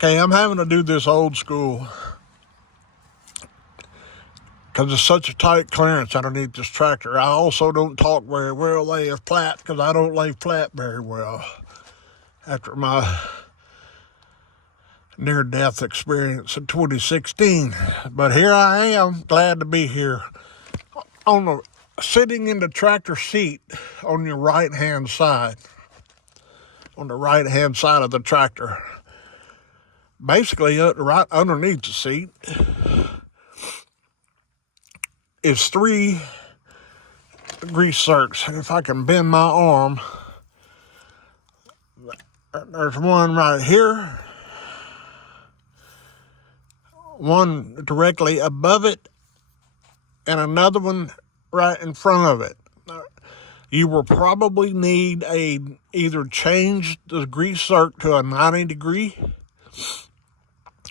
Okay, I'm having to do this old school because it's such a tight clearance underneath this tractor. I also don't talk very well laying flat because I don't lay flat very well after my near-death experience in 2016. But here I am, glad to be here. Sitting in the tractor seat on your right-hand side, on the right-hand side of the tractor, basically right underneath the seat, is 3 grease zerks. If I can bend my arm, there's one right here, one directly above it, and another one right in front of it. You will probably need either change the grease zerk to a 90 degree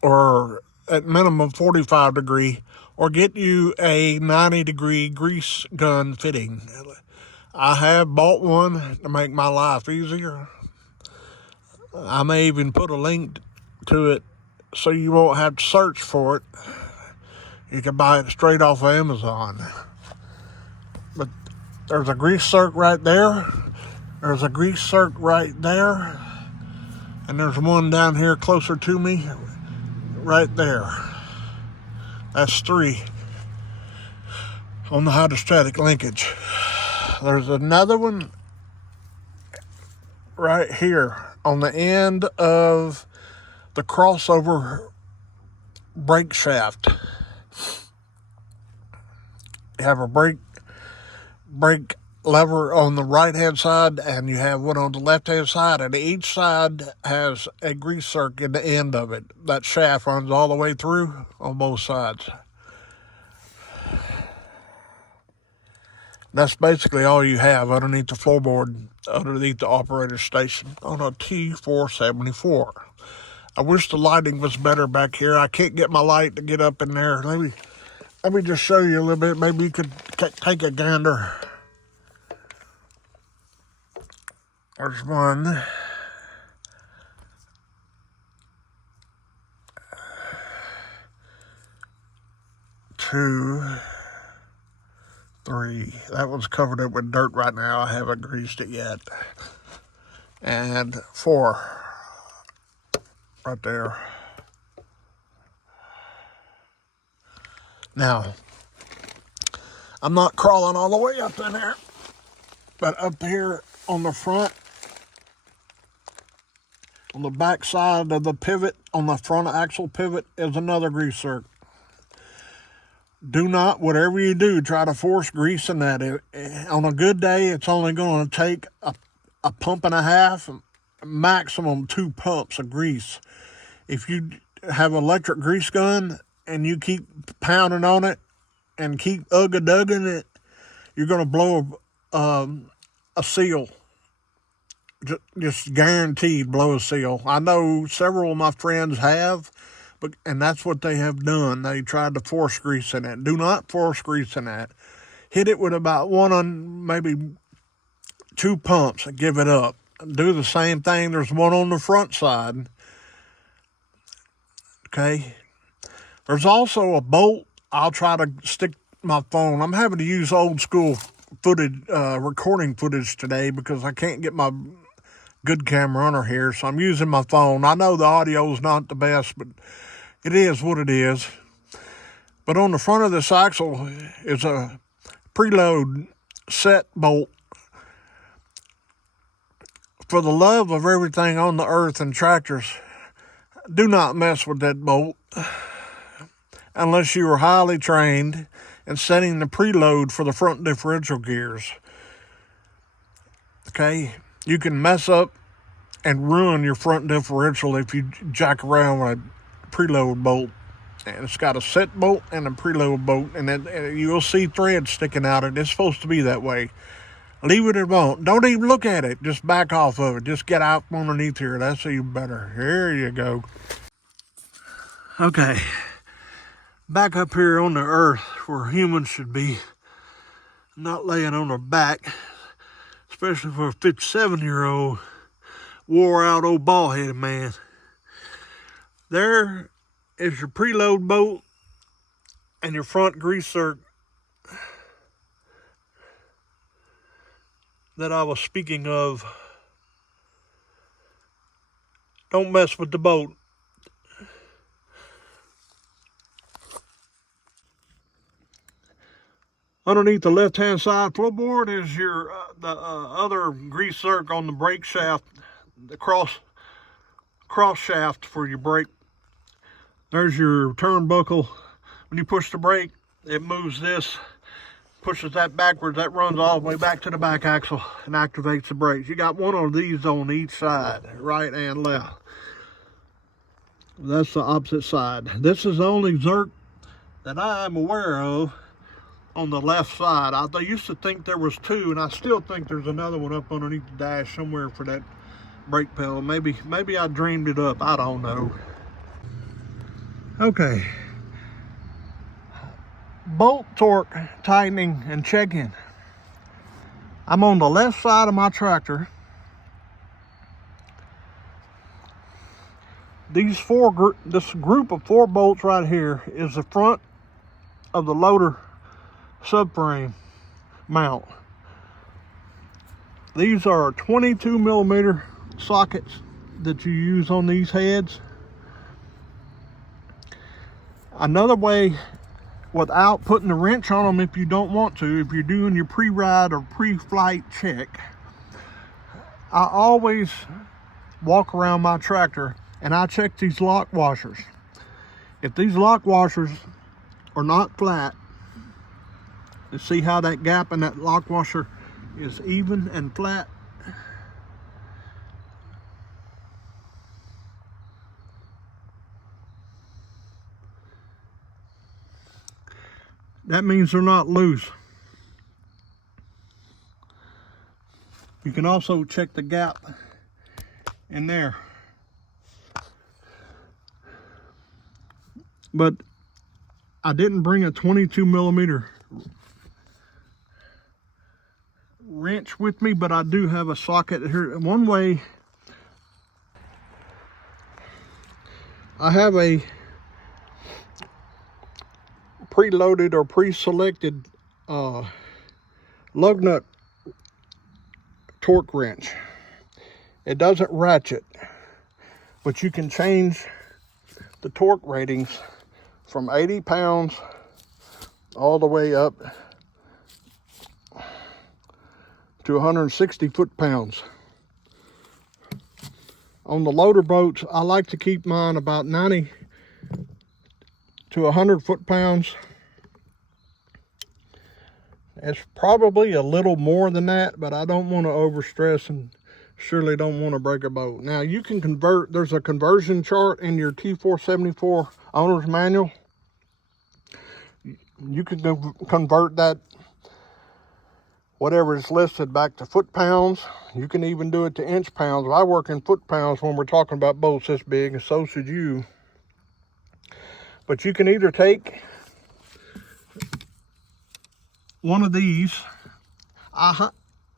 or at minimum 45 degree, or get you a 90 degree grease gun fitting. I have bought one to make my life easier. I may even put a link to it so you won't have to search for it. You can buy it straight off of Amazon. But there's a grease zerk right there. There's a grease zerk right there. And there's one down here closer to me right there. That's 3 on the hydrostatic linkage. There's another one right here on the end of the crossover brake shaft. You have a brake lever on the right hand side, and you have one on the left hand side, and each side has a grease zerk in the end of it. That shaft runs all the way through on both sides. That's basically all you have underneath the floorboard, underneath the operator station on a T474. I wish the lighting was better back here. I can't get my light to get up in there. Let me just show you a little bit. Maybe you could take a gander. There's 1. 2, 3. That one's covered up with dirt right now. I haven't greased it yet. And 4 right there. Now, I'm not crawling all the way up in there, but up here on the front, on the back side of the pivot, on the front axle pivot, is another grease zerk. Do not, whatever you do, try to force grease in that. On a good day, it's only going to take a pump and a half, maximum 2 pumps of grease. If you have an electric grease gun and you keep pounding on it and keep ugga-dugging it, you're going to blow a seal. Just guaranteed blow a seal. I know several of my friends have, and that's what they have done. They tried to force grease in it. Do not force grease in that. Hit it with about 1 on maybe 2 pumps and give it up. Do the same thing. There's one on the front side. Okay. There's also a bolt. I'll try to stick my phone. I'm having to use old school recording footage today because I can't get my good camera under here, so I'm using my phone. I know the audio is not the best, but it is what it is. But on the front of this axle is a preload set bolt. For the love of everything on the earth and tractors, do not mess with that bolt unless you are highly trained in setting the preload for the front differential gears. Okay? You can mess up and ruin your front differential if you jack around with a preload bolt. And it's got a set bolt and a preload bolt, and you'll see threads sticking out of it. It's supposed to be that way. Leave it alone. Don't even look at it. Just back off of it. Just get out from underneath here. That's even better. Here you go. Okay. Back up here on the earth where humans should be, not laying on their back, especially for a 57-year-old wore out old bald-headed man. There is your preload bolt and your front grease zerk that I was speaking of. Don't mess with the bolt. Underneath the left-hand side floorboard is your the other grease zerk on the brake shaft, the cross shaft for your brake. There's your turnbuckle. When you push the brake, it moves this, pushes that backwards. That runs all the way back to the back axle and activates the brakes. You got one of these on each side, right and left. That's the opposite side. This is the only zerk that I'm aware of on the left side. I used to think there was two, and I still think there's another one up underneath the dash somewhere for that brake pedal. Maybe I dreamed it up. I don't know. Okay. Bolt torque tightening and checking. I'm on the left side of my tractor. This group of 4 bolts right here is the front of the loader subframe mount. These are 22 millimeter sockets that you use on these heads. Another way, without putting a wrench on them if you don't want to, if you're doing your pre-ride or pre-flight check, I always walk around my tractor and I check these lock washers. If these lock washers are not flat, to see how that gap in that lock washer is even and flat. That means they're not loose. You can also check the gap in there. But I didn't bring a 22 millimeter wrench with me, but I do have a socket here. One way, I have a preloaded or pre-selected lug nut torque wrench. It doesn't ratchet, but you can change the torque ratings from 80 pounds all the way up to 160 foot-pounds. On the loader boats, I like to keep mine about 90 to 100 foot-pounds. It's probably a little more than that, but I don't want to overstress and surely don't want to break a boat. Now you can convert, there's a conversion chart in your T474 owner's manual. You can convert that, whatever is listed, back to foot-pounds. You can even do it to inch-pounds. I work in foot-pounds when we're talking about boats this big, and so should you. But you can either take one of these. While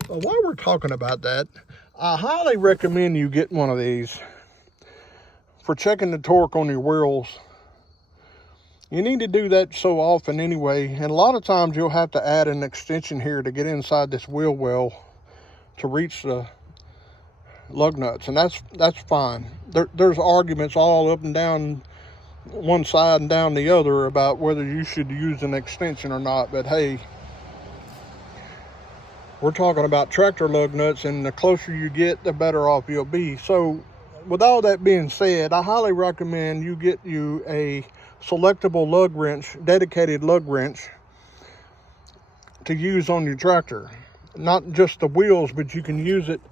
we're talking about that, I highly recommend you get one of these for checking the torque on your wheels. You need to do that so often anyway, and a lot of times you'll have to add an extension here to get inside this wheel well to reach the lug nuts, and that's fine. There's arguments all up and down one side and down the other about whether you should use an extension or not, but hey, we're talking about tractor lug nuts, and the closer you get, the better off you'll be. So with all that being said, I highly recommend you get you a selectable lug wrench, dedicated lug wrench to use on your tractor. Not just the wheels, but you can use it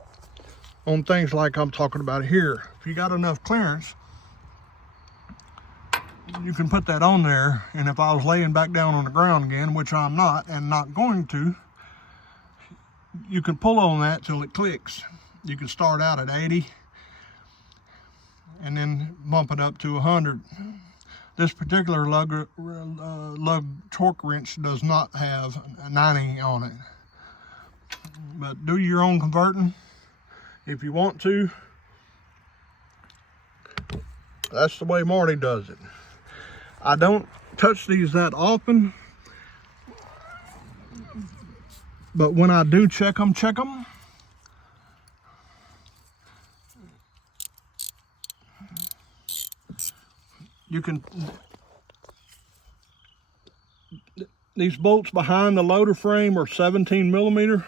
on things like I'm talking about here. If you got enough clearance, you can put that on there, and if I was laying back down on the ground again, which I'm not and not going to, you can pull on that till it clicks. You can start out at 80 and then bump it up to 100. This particular lug torque wrench does not have a 90 on it. But do your own converting if you want to. That's the way Marty does it. I don't touch these that often, but when I do check them, you can, these bolts behind the loader frame are 17 millimeter.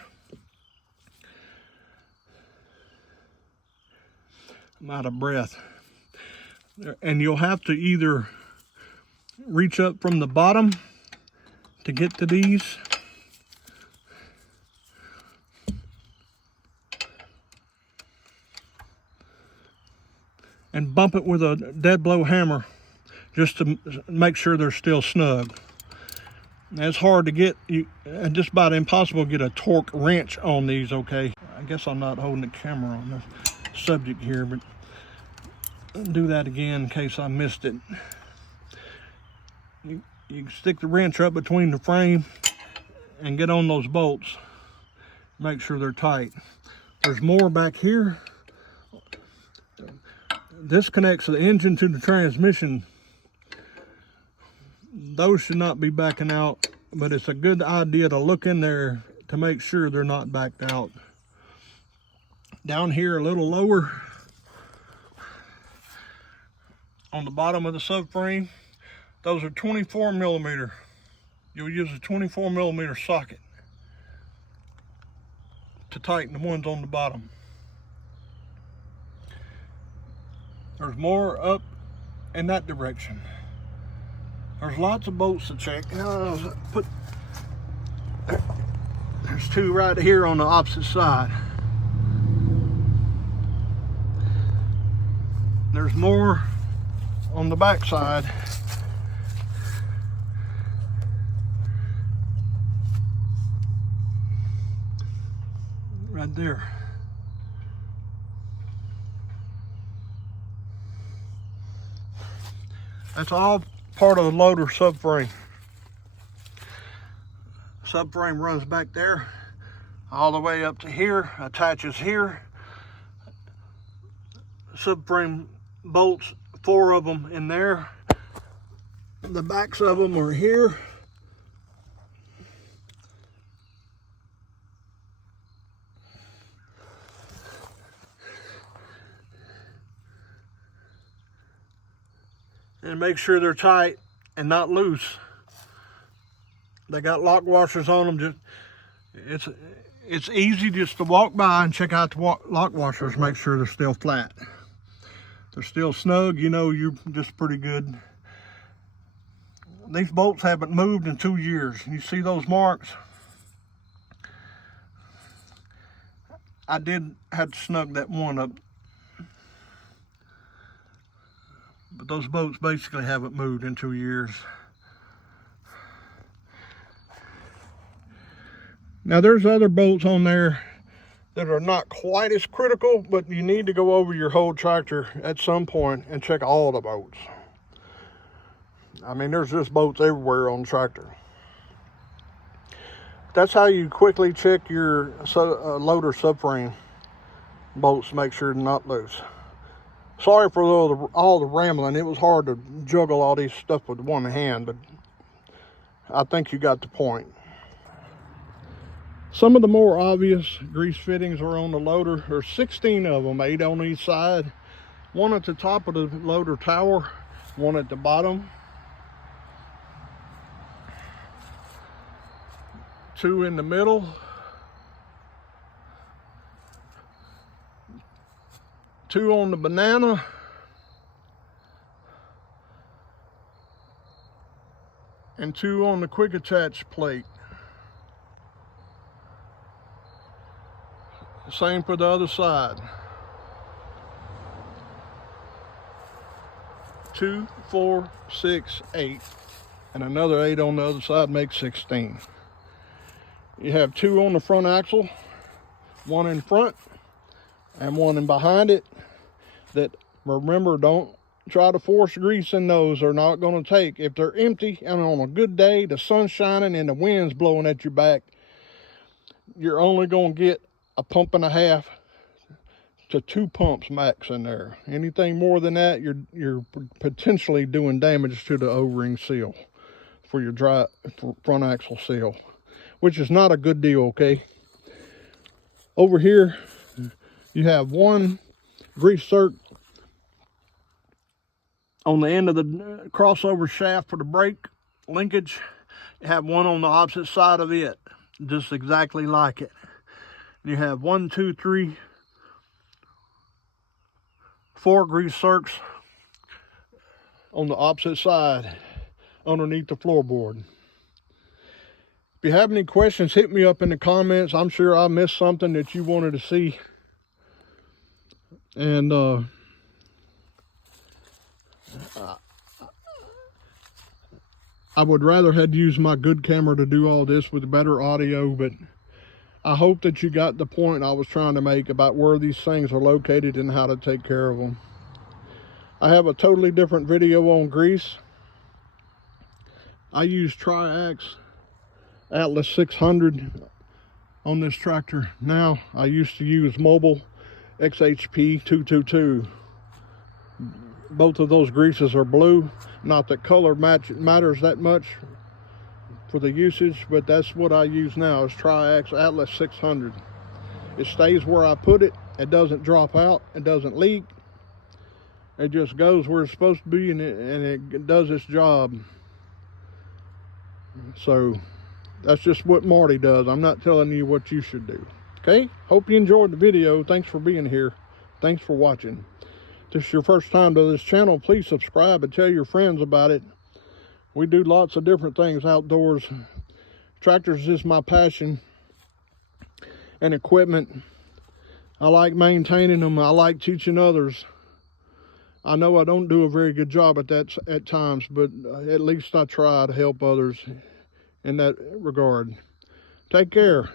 I'm out of breath. And you'll have to either reach up from the bottom to get to these, and bump it with a dead blow hammer just to make sure they're still snug. It's hard to get, and just about impossible to get a torque wrench on these, okay? I guess I'm not holding the camera on this subject here, but I'll do that again in case I missed it. You can stick the wrench up between the frame and get on those bolts. Make sure they're tight. There's more back here. This connects the engine to the transmission. Those should not be backing out, but it's a good idea to look in there to make sure they're not backed out. Down here a little lower, on the bottom of the subframe, those are 24 millimeter. You'll use a 24 millimeter socket to tighten the ones on the bottom. There's more up in that direction. There's lots of bolts to check. There's two right here on the opposite side. There's more on the back side. Right there. That's all part of the loader subframe. Subframe runs back there all the way up to here, attaches here. Subframe bolts, 4 of them in there. The backs of them are here. And make sure they're tight and not loose. They got lock washers on them. It's easy just to walk by and check out the lock washers, make sure they're still flat. If they're still snug, you know you're just pretty good. These bolts haven't moved in 2 years. You see those marks? I did have to snug that one up. But those bolts basically haven't moved in 2 years. Now there's other bolts on there that are not quite as critical, but you need to go over your whole tractor at some point and check all the bolts. I mean, there's just bolts everywhere on the tractor. That's how you quickly check your loader subframe bolts to make sure they're not loose. Sorry for all the rambling. It was hard to juggle all these stuff with one hand, but I think you got the point. Some of the more obvious grease fittings are on the loader. There's 16 of them, 8 on each side. One at the top of the loader tower, one at the bottom. 2 in the middle. 2 on the banana. And 2 on the quick attach plate. Same for the other side. 2, 4, 6, 8. And another 8 on the other side makes 16. You have 2 on the front axle, 1 in front and 1 in behind it. That, remember, don't try to force grease in those. They're not going to take. If they're empty and on a good day, the sun's shining and the wind's blowing at your back, you're only going to get a pump and a half to 2 pumps max in there. Anything more than that, you're potentially doing damage to the O-ring seal for your front axle seal, which is not a good deal, okay? Over here, you have one grease zerk on the end of the crossover shaft for the brake linkage. You have one on the opposite side of it, just exactly like it. You have 1, 2, 3, 4 grease zerks on the opposite side underneath the floorboard. If you have any questions, hit me up in the comments. I'm sure I missed something that you wanted to see. And I would rather had used my good camera to do all this with better audio, but I hope that you got the point I was trying to make about where these things are located and how to take care of them. I have a totally different video on grease. I use TRIAX Atlas 600 on this tractor now. I used to use Mobile XHP 222. Both of those greases are blue. Not that color matters that much for the usage, but that's what I use now, is TRIAX Atlas 600. It stays where I put it. It doesn't drop out. It doesn't leak. It just goes where it's supposed to be, and it does its job. So that's just what Marty does. I'm not telling you what you should do. Okay? Hope you enjoyed the video. Thanks for being here. Thanks for watching. If this is your first time to this channel, please subscribe and tell your friends about it. We do lots of different things outdoors. Tractors is my passion, and equipment. I like maintaining them. I like teaching others. I know I don't do a very good job at that at times, but at least I try to help others in that regard. Take care.